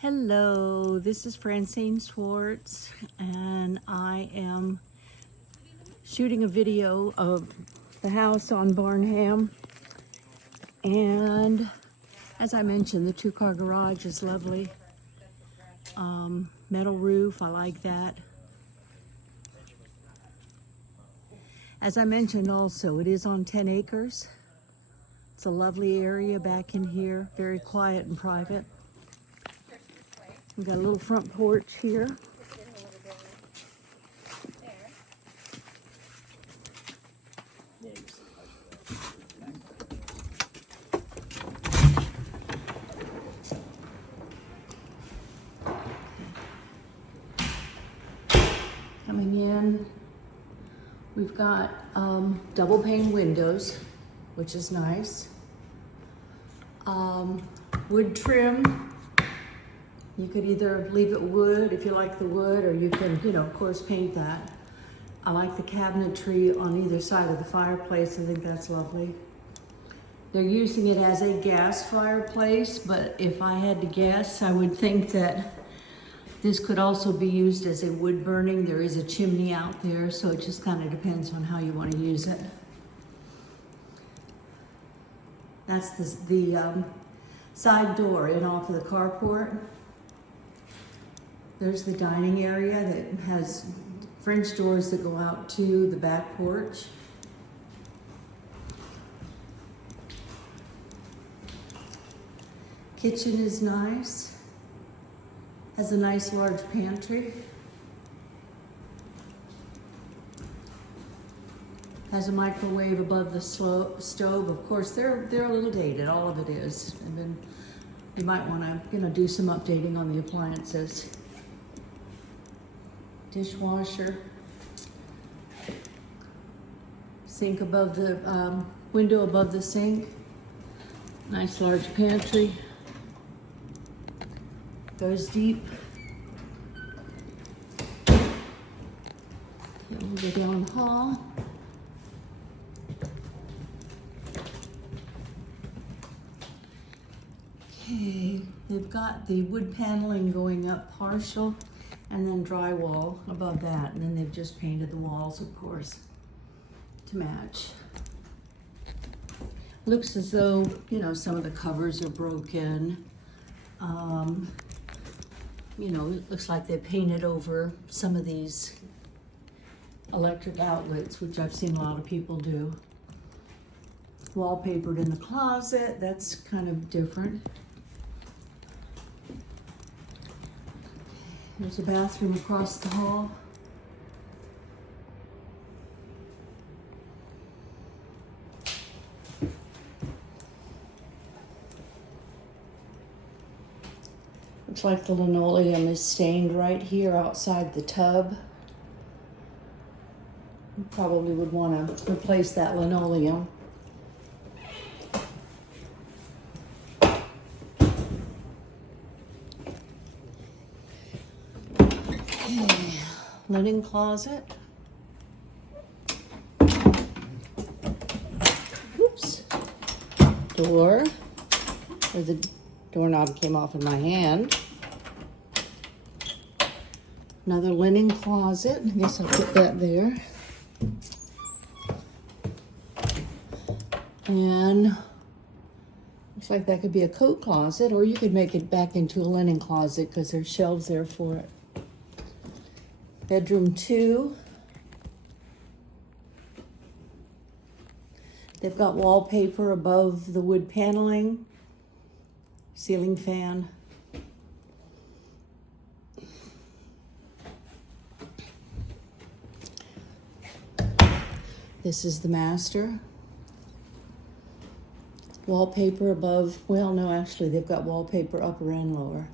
Hello, this is Francine Swartz, and I am shooting a video of the house on Barham. And as I mentioned, the two-car garage is lovely. Metal roof, I like that. As I mentioned also, it is on 10 acres. It's a lovely area back in here, very quiet and private. We've got a little front porch here. Coming in, we've got double pane windows, which is nice. Wood trim. You could either leave it wood if you like the wood, or you can, of course, paint that. I like the cabinetry on either side of the fireplace. I think that's lovely. They're using it as a gas fireplace, but if I had to guess, I would think that this could also be used as a wood burning. There is a chimney out there, so it just kind of depends on how you want to use it. That's the side door in off of the carport. There's the dining area that has French doors that go out to the back porch. Kitchen is nice. Has a nice large pantry. Has a microwave above the stove. Of course, they're a little dated, all of it is. And then you might want to, do some updating on the appliances. Dishwasher. Sink above the, window above the sink. Nice large pantry. Goes deep. Okay, we'll go down the hall. Okay, they've got the wood paneling going up partial and then drywall above that. And then they've just painted the walls, of course, to match. Looks as though, some of the covers are broken. It looks like they painted over some of these electric outlets, which I've seen a lot of people do. Wallpapered in the closet, that's kind of different. There's a bathroom across the hall. Looks like the linoleum is stained right here outside the tub. You probably would want to replace that linoleum. Okay, linen closet. Oops. Door. Or the doorknob came off in my hand. Another linen closet. I guess I'll put that there. And looks like that could be a coat closet, or you could make it back into a linen closet because there's shelves there for it. Bedroom 2. They've got wallpaper above the wood paneling. Ceiling fan. This is the master. Wallpaper above, well, no, actually, they've got wallpaper upper and lower.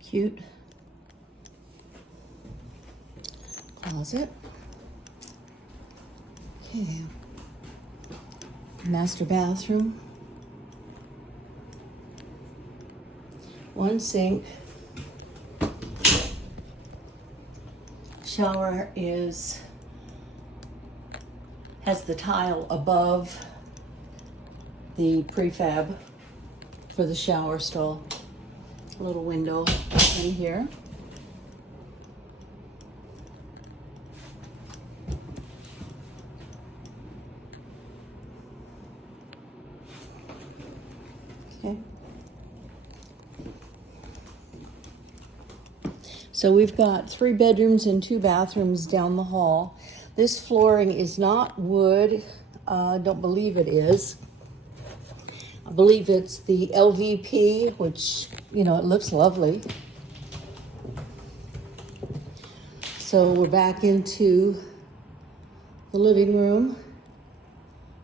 Cute. Closet. Okay. Master bathroom. One sink. shower has the tile above the prefab for the shower stall. A little window in here. Okay. So we've got 3 bedrooms and 2 bathrooms down the hall. This flooring is not wood. I don't believe it is. I believe it's the LVP, which, you know, it looks lovely. So we're back into the living room,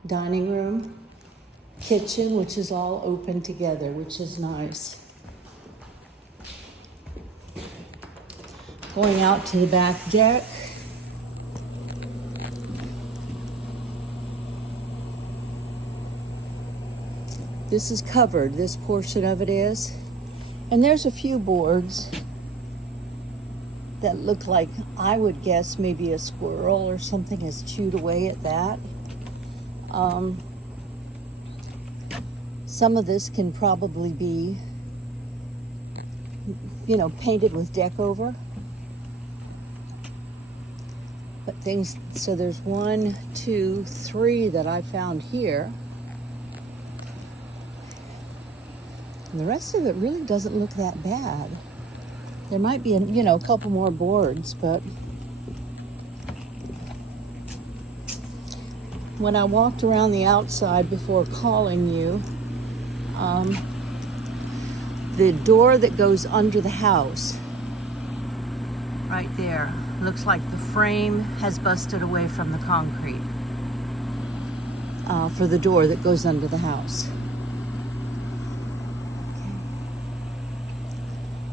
dining room, kitchen, which is all open together, which is nice. Going out to the back deck. This is covered, this portion of it is. And there's a few boards that look like, I would guess, maybe a squirrel or something has chewed away at that. Some of this can probably be, you know, painted with deck over. But things, so there's 1, 2, 3 that I found here. And the rest of it really doesn't look that bad. There might be, you know, a couple more boards, but when I walked around the outside before calling you, the door that goes under the house, right there, looks like the frame has busted away from the concrete for the door that goes under the house.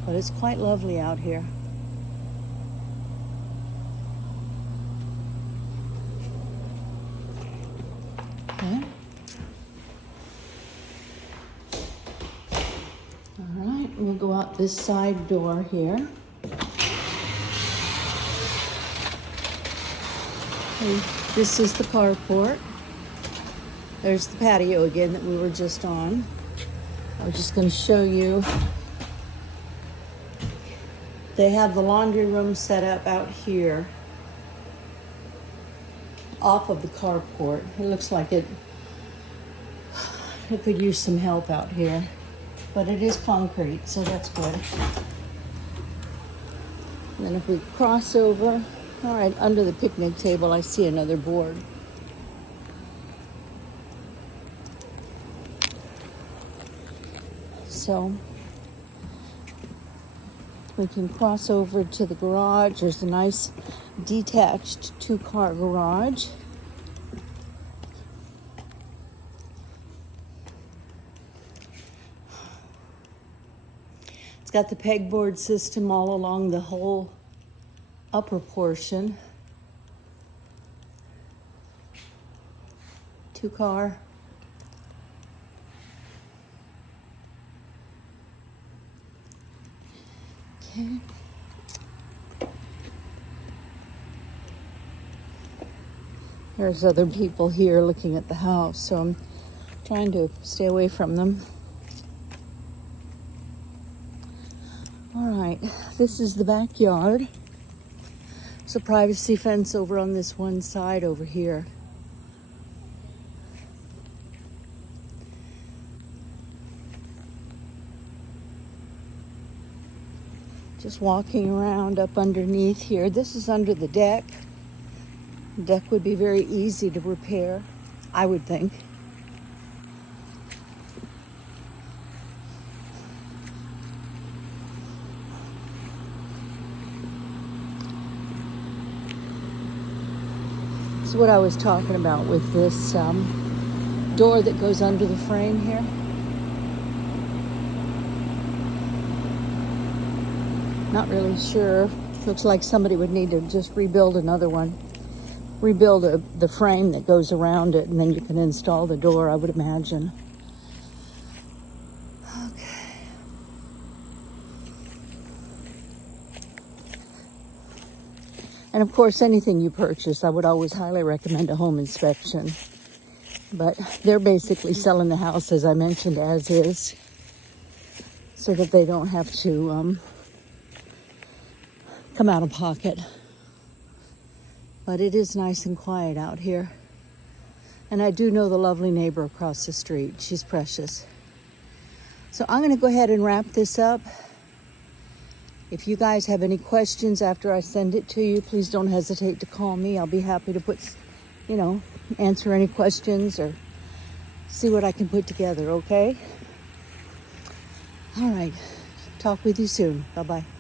But it's quite lovely out here. Okay. All right, we'll go out this side door here. And this is the carport. There's the patio again that we were just on. I was just going to show you. They have the laundry room set up out here off of the carport. It looks like it could use some help out here, but it is concrete, so that's good. And then if we cross over, all right, under the picnic table, I see another board. So we can cross over to the garage. There's a nice detached 2-car garage. It's got the pegboard system all along the whole upper portion. 2-car. Okay. There's other people here looking at the house, so I'm trying to stay away from them. All right, this is the backyard. There's a privacy fence over on this one side over here. Just walking around up underneath here. This is under the deck. The deck would be very easy to repair, I would think. This is what I was talking about with this door that goes under the frame here. Not really sure. Looks like somebody would need to just rebuild another one. Rebuild the frame that goes around it, and then you can install the door, I would imagine. Okay. And of course, anything you purchase, I would always highly recommend a home inspection. But they're basically selling the house, as I mentioned, as is, so that they don't have to come out of pocket. But it is nice and quiet out here. And I do know the lovely neighbor across the street. She's precious. So I'm going to go ahead and wrap this up. If you guys have any questions after I send it to you, please don't hesitate to call me. I'll be happy to answer any questions or see what I can put together, okay? All right. Talk with you soon. Bye-bye.